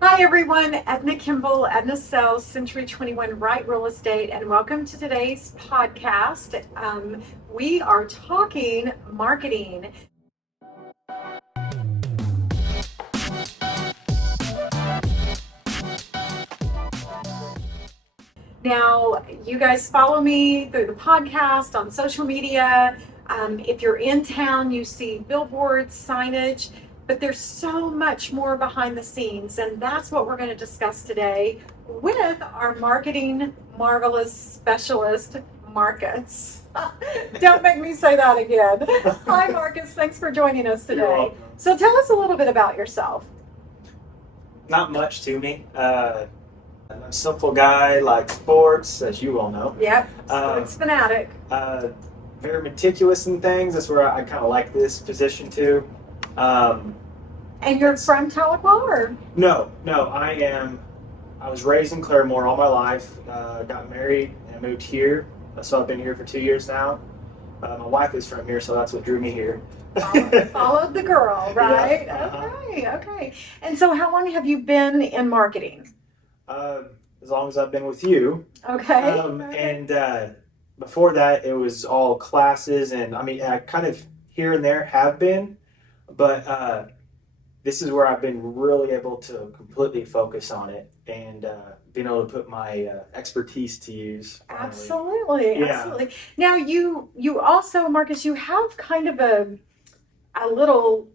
Hi everyone, Edna Kimble, Edna sells Century 21 Wright Real Estate, and welcome to today's podcast. We are talking marketing. Now, you guys follow me through the podcast on social media. If you're in town, you see billboards, signage, but there's so much more behind the scenes, and that's what we're going to discuss today with our marketing marvelous specialist, Marcus. Don't make me say that again. Hi, Marcus. Thanks for joining us You're today. welcome. So, tell us a little bit about yourself. Not much to me. I'm a simple guy, like sports, as you all know. Yep, Uh, sports fanatic. uh, Very meticulous in things. That's where I kind of like this position too. Um, And you're from Tahlequah, or? no, I am. I was raised in Claremore all my life. Got married and moved here, so I've been here for 2 years now. My wife is from here, so that's what drew me here. Followed the girl, right? Yeah, uh-huh. Okay. And so, how long have you been in marketing? Uh, as long as I've been with you. Okay. And before that, it was all classes, and I mean, I kind of here and there have been, but this is where I've been really able to completely focus on it and being able to put my expertise to use. Finally. Absolutely, Yeah. absolutely. Now, you also, Marcus, you have kind of a little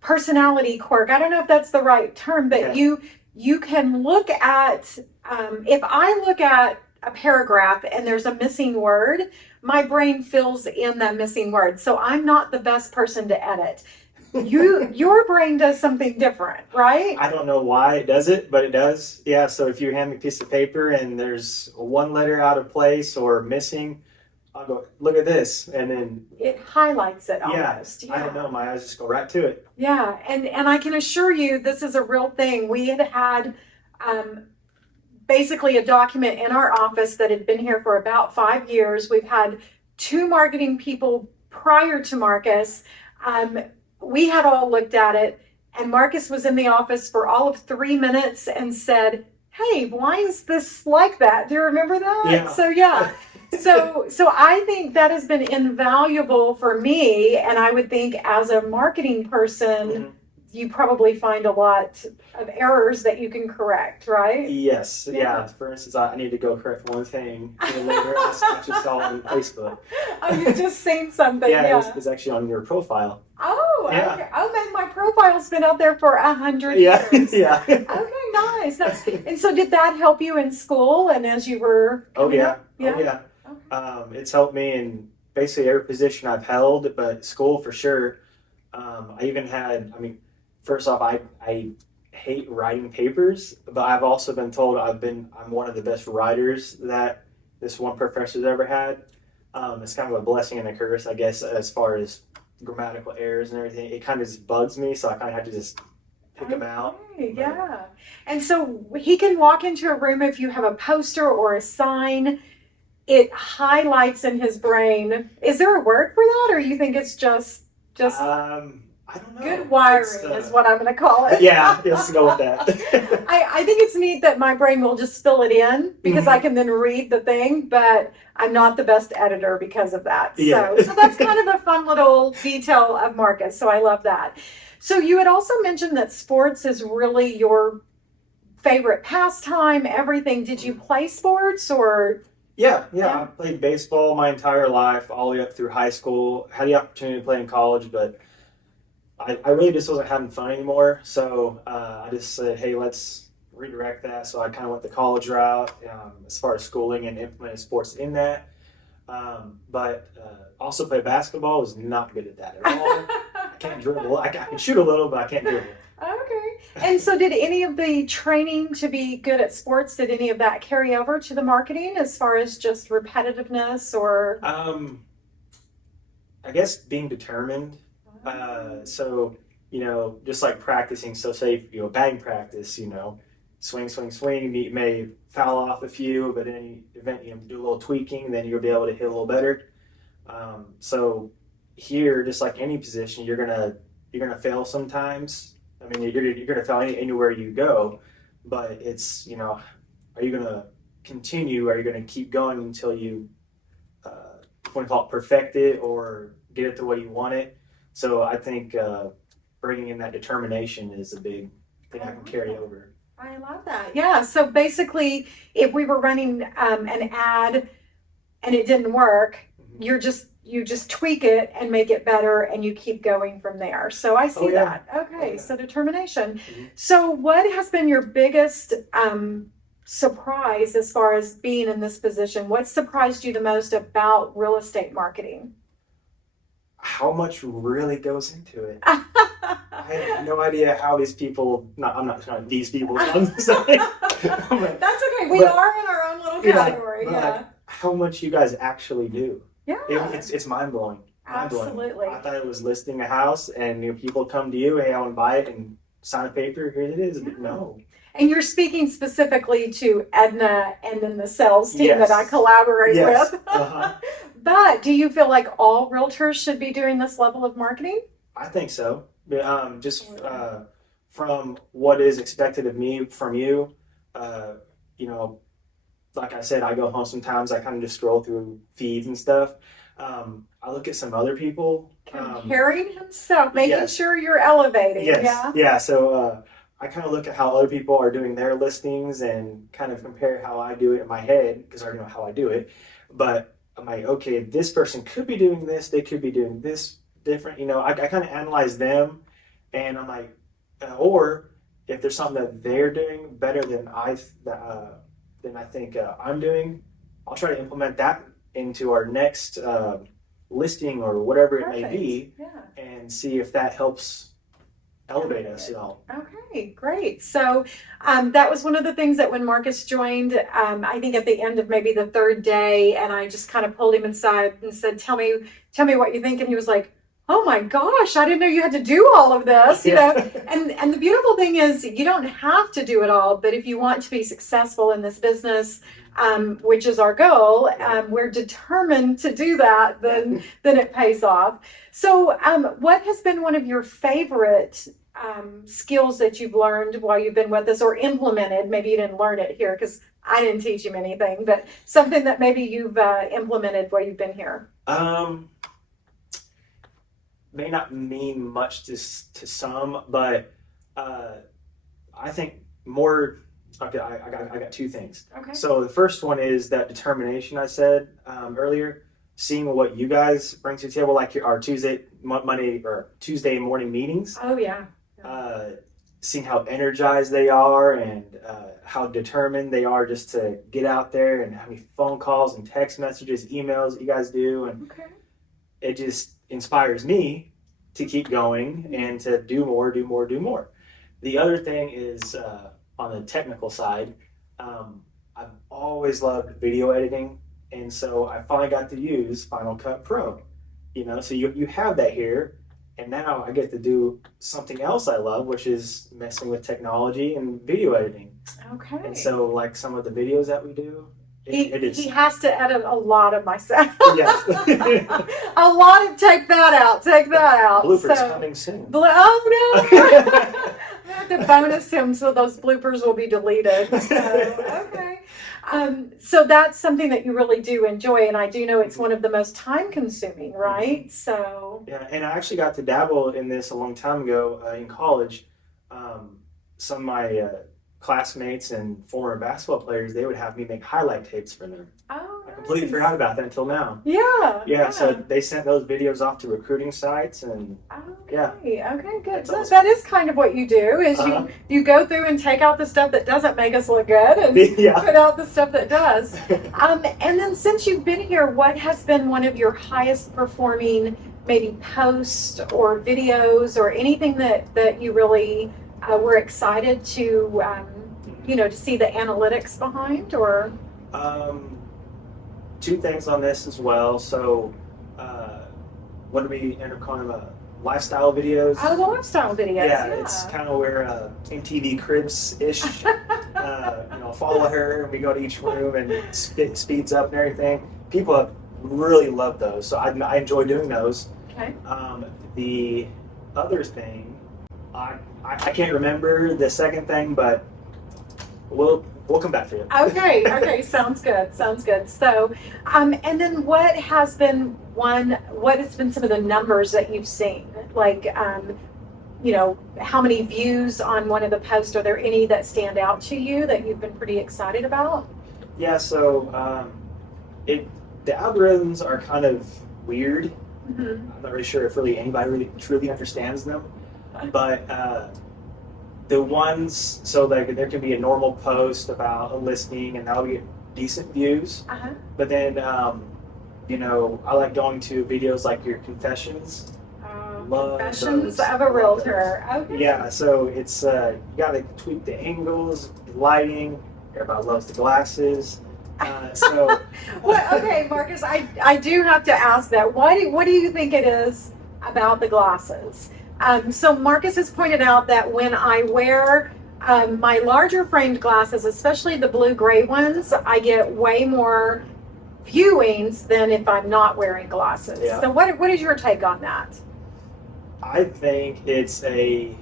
personality quirk. I don't know if that's the right term, but Okay. you can look at if I look at a paragraph and there's a missing word, my brain fills in that missing word. So I'm not the best person to edit. Your brain does something different, right? I don't know why it does it, but it does. Yeah. So if you hand me a piece of paper and there's one letter out of place or missing, I'll go, look at this, and then It highlights it yeah, almost. I don't know. My eyes just go right to it. Yeah, and I can assure you this is a real thing. We had um, basically a document in our office that had been here for about 5 years. We've had two marketing people prior to Marcus. Um, we had all looked at it, and Marcus was in the office for all of 3 minutes and said, "Hey, why is this like that?" Do you remember that? Yeah. So yeah. So I think that has been invaluable for me, and I would think as a marketing person, Mhm. you probably find a lot of errors that you can correct, right? Yes. Yeah. Yeah. For instance, I need to go correct one thing. Later, I just saw on Facebook. Oh, you just seen something, Yeah, yeah. it's actually on your profile. Oh, Yeah. okay. Oh, man, my profile's been out there for 100 Yeah. years. Yeah. Okay, nice. And so, did that help you in school and as you were Oh coming yeah. up? Oh yeah. Okay. It's helped me in basically every position I've held, but school for sure. I even had. I mean, first off, I hate writing papers, but I've also been told I'm one of the best writers that this one professor's ever had. It's kind of a blessing and a curse, I guess, as far as grammatical errors and everything. It kind of just bugs me, so I kind of have to just pick them out. Okay, But yeah. And so he can walk into a room if you have a poster or a sign, it highlights in his brain. Is there a word for that, or you think it's just I don't know. good wiring is what I'm going to call it? Yeah, let's go with that. I think it's neat that my brain will just fill it in because I can then read the thing, but I'm not the best editor because of that. Yeah. So that's kind of a fun little detail of Marcus. So I love that. So you had also mentioned that sports is really your favorite pastime, everything. Did you play sports or? Yeah. I played baseball my entire life, all the way up through high school. Had the opportunity to play in college, but I really just wasn't having fun anymore. So I just said, hey, let's redirect that. So I kind of went the college route as far as schooling and implemented sports in that. But also play basketball, was not good at that at all. I can't dribble. I can shoot a little, but I can't dribble. Okay. And so did any of the training to be good at sports, did any of that carry over to the marketing as far as just repetitiveness or? I guess being determined. So just like practicing. So say batting practice. Swing. You may foul off a few, but in any event, do a little tweaking, then you'll be able to hit a little better. So here, just like any position, you're gonna fail sometimes. I mean, you're gonna fail anywhere you go. but it's, are you going to continue? Are you going to keep going until you want to call it perfect it or get it the way you want it? So I think bringing in that determination is a big thing I can carry over. I love that. Yeah. So basically, if we were running an ad and it didn't work, you just tweak it and make it better, and you keep going from there. So I see that. Okay. So determination. Mm-hmm. So what has been your biggest surprise as far as being in this position? What surprised you the most about real estate marketing? How much really goes into it. I have no idea how these people, I'm not trying these people, I'm sorry. That's okay. We are in our own little category. Like, how much you guys actually do. Yeah. It's mind-blowing. Absolutely. I thought it was listing a house and people come to you, hey, I want to buy it, and sign a paper, here it is. But no. And you're speaking specifically to Edna and then the sales team that I collaborate with. But do you feel like all realtors should be doing this level of marketing? I think so. From what is expected of me from you, like I said, I go home sometimes, I kind of just scroll through feeds and stuff. I look at some other people. Comparing himself, making sure you're elevating. Yes. Yeah. So I kind of look at how other people are doing their listings and kind of compare how I do it in my head, because I already know how I do it. But I'm like, okay, this person could be doing this, they could be doing this different. I kind of analyze them, and I'm like, or if there's something that they're doing better than I think I'm doing, I'll try to implement that into our next listing or whatever it may be, and see if that helps elevate us at all. Okay, great. So that was one of the things that when Marcus joined, I think at the end of maybe the third day, and I just kind of pulled him inside and said, tell me what you think. And he was like, oh my gosh, I didn't know you had to do all of this, you know? And the beautiful thing is you don't have to do it all, but if you want to be successful in this business, which is our goal, we're determined to do that, then it pays off. So what has been one of your favorite skills that you've learned while you've been with us, or implemented? Maybe you didn't learn it here because I didn't teach him anything, but something that maybe you've implemented while you've been here. May not mean much to some, but I think more. Okay, I got two things. Okay. So the first one is that determination I said earlier. Seeing what you guys bring to the table, like our Tuesday morning meetings. Oh yeah. Seeing how energized they are, and how determined they are just to get out there, and how many phone calls and text messages, emails that you guys do, and it just inspires me to keep going and to do more. The other thing is on the technical side, I've always loved video editing, and so I finally got to use Final Cut Pro. So you have that here, and now I get to do something else I love, which is messing with technology and video editing. Okay. And so, like, some of the videos that we do, he has to edit a lot of my stuff. Yes. A lot of take that out. Bloopers coming soon. Oh no. I have to bonus him so those bloopers will be deleted. So, okay. So that's something that you really do enjoy, and I do know it's one of the most time consuming, right? So yeah, and I actually got to dabble in this a long time ago in college. Some of my classmates and former basketball players, they would have me make highlight tapes for them. Oh, nice. I completely forgot about that until now. Yeah. So they sent those videos off to recruiting sites, and okay, good. So that is kind of what you do, is you go through and take out the stuff that doesn't make us look good, and put out the stuff that does. And then since you've been here, what has been one of your highest performing maybe posts or videos or anything that you really were excited to to see the analytics behind? Or two things on this as well. So what do we end up calling them? Lifestyle videos. Oh, the lifestyle videos. Yeah, it's kind of where MTV Cribs-ish. Follow her, and we go to each room, and it speeds up and everything. People have really loved those, so I enjoy doing those. Okay. The other thing, I can't remember the second thing, but We'll come back to you. Okay, sounds good, sounds good. So, and then what has been some of the numbers that you've seen? Like, how many views on one of the posts? Are there any that stand out to you that you've been pretty excited about? Yeah, so it the algorithms are kind of weird. Mm-hmm. I'm not really sure if really anybody really truly understands them, but the ones so like there can be a normal post about a listing and that'll get decent views, Uh-huh. but then I like going to videos like your confessions. Love Confessions those. of a Love Realtor. those. Okay. Yeah, so it's you gotta tweak the angles, the lighting. Everybody loves the glasses. So Well, okay, Marcus, I do have to ask that. What do you think it is about the glasses? So Marcus has pointed out that when I wear my larger framed glasses, especially the blue-gray ones, I get way more viewings than if I'm not wearing glasses. Yeah. So what is your take on that? I think it's a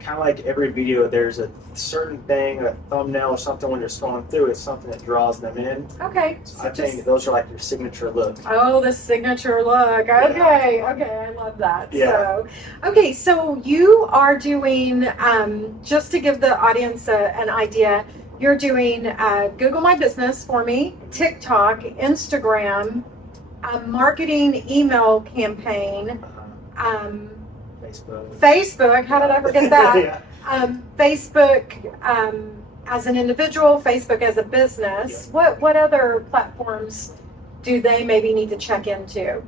kind of like every video. There's a certain thing, a thumbnail or something when you're scrolling through. It's something that draws them in. Okay. So So I think those are like your signature look. oh, the signature look. Okay, okay, I love that. Yeah. So you are doing, just to give the audience an idea, you're doing Google My Business for me, TikTok, Instagram, a marketing email campaign, um, Facebook. How did I forget that? Yeah. Facebook as an individual, Facebook as a business. What other platforms do they maybe need to check into?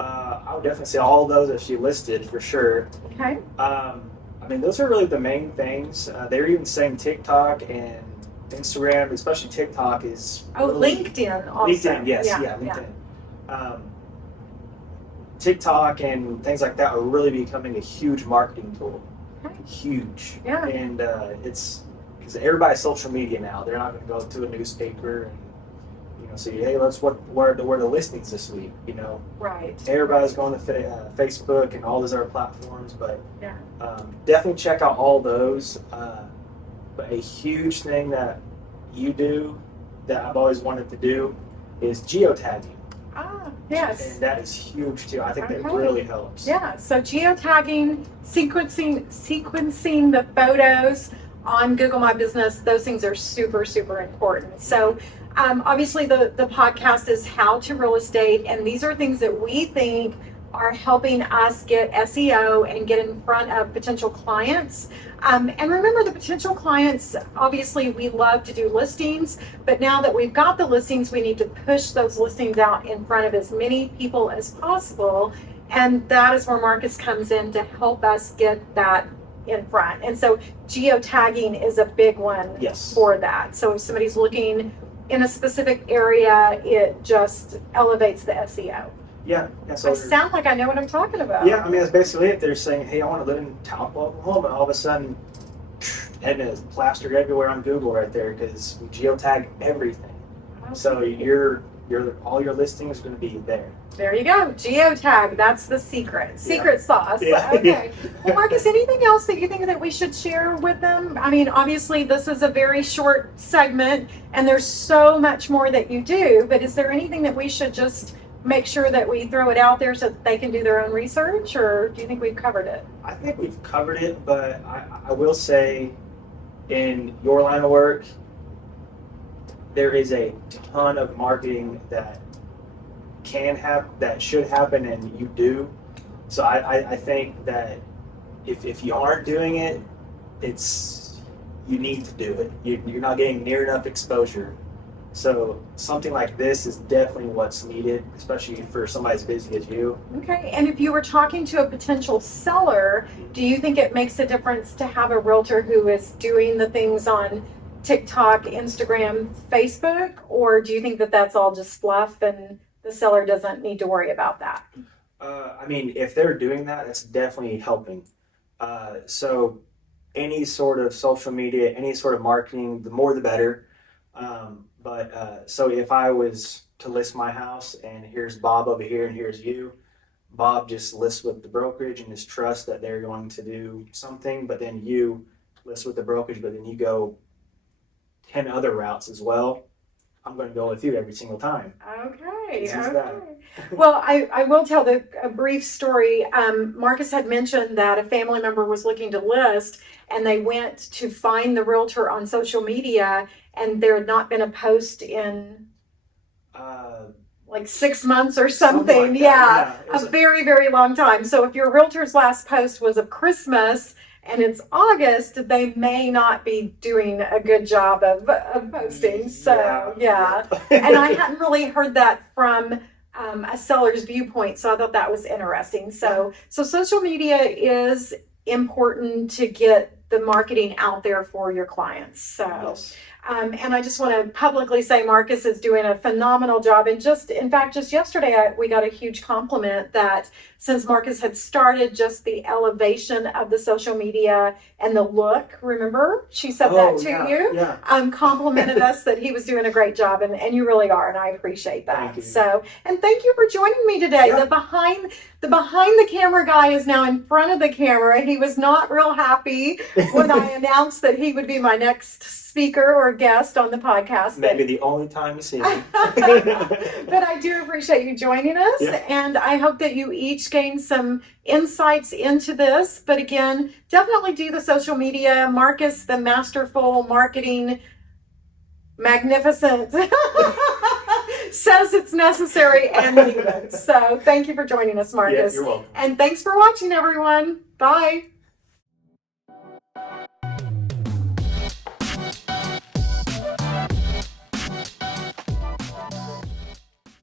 I would definitely say all of those that she listed for sure. Okay. I mean, those are really the main things. They're even saying TikTok and Instagram, especially TikTok, is LinkedIn also. LinkedIn, yes, yeah, LinkedIn. TikTok and things like that are really becoming a huge marketing tool. Okay. Huge. Yeah. And it's because everybody's social media now. They're not going to go to a newspaper and say, hey, where are the listings this week? Right. Everybody's going to Facebook and all those other platforms, but Yeah. definitely check out all those. But a huge thing that you do that I've always wanted to do is geotagging. Ah, yes. And that is huge too. I think that Okay. really helps. Yeah, so geotagging, sequencing the photos on Google My Business, those things are super, super important. So obviously the podcast is How to Real Estate, and these are things that we think are helping us get SEO and get in front of potential clients. And remember, the potential clients, obviously we love to do listings, but now that we've got the listings, we need to push those listings out in front of as many people as possible. And that is where Marcus comes in to help us get that in front. And so geotagging is a big one. Yes. For that. So if somebody's looking in a specific area, it just elevates the SEO. Yeah. So I sound like I know what I'm talking about. yeah, I mean, that's basically it. They're saying, hey, I want to live in Tahlequah, Oklahoma. All of a sudden, Edna is plastered everywhere on Google right there because we geotag everything. Okay. So all your listings are going to be there. There you go. Geotag. That's the secret sauce. Yeah. Okay. Well, Marcus, anything else that you think that we should share with them? I mean, obviously this is a very short segment and there's so much more that you do, but is there anything that we should just make sure that we throw it out there so that they can do their own research, or do you think we've covered it? I think we've covered it, but I will say in your line of work, there is a ton of marketing that should happen, and you do. So I think that if you aren't doing it, you need to do it. You're not getting near enough exposure. So something like this is definitely what's needed, especially for somebody as busy as you. Okay, and if you were talking to a potential seller, do you think it makes a difference to have a realtor who is doing the things on TikTok, Instagram, Facebook, or do you think that that's all just fluff and the seller doesn't need to worry about that? I mean, if they're doing that, that's definitely helping. So any sort of social media, any sort of marketing, the more the better. So if I was to list my house and here's Bob over here and here's you, Bob just lists with the brokerage and just trusts that they're going to do something, but then you list with the brokerage, but then you go 10 other routes as well, I'm going to go with you every single time. Okay. Easy as Okay. that. Well, I will tell a brief story. Marcus had mentioned that a family member was looking to list, and they went to find the realtor on social media, and there had not been a post in like 6 months or something. Like that. Yeah, It was a very, very long time. So if your realtor's last post was of Christmas and it's August, they may not be doing a good job of posting. So yeah. And I hadn't really heard that from a seller's viewpoint, so I thought that was interesting. So social media is important to get the marketing out there for your clients. So. Yes. And I just want to publicly say Marcus is doing a phenomenal job. And in fact, just yesterday, we got a huge compliment that since Marcus had started, just the elevation of the social media and the look, remember? She said that to you. Yeah. Complimented us that he was doing a great job, and you really are, and I appreciate that. Thank you. So, and thank you for joining me today. Yeah. The behind the camera guy is now in front of the camera. He was not real happy when I announced that he would be my next speaker or guest on the podcast. Maybe the only time you see me. But I do appreciate you joining us, Yeah. and I hope that you each gain some insights into this. But again, definitely do the social media. Marcus, the masterful marketing magnificent, says it's necessary and needed. So thank you for joining us, Marcus. Yeah, you're welcome. And thanks for watching, everyone. Bye.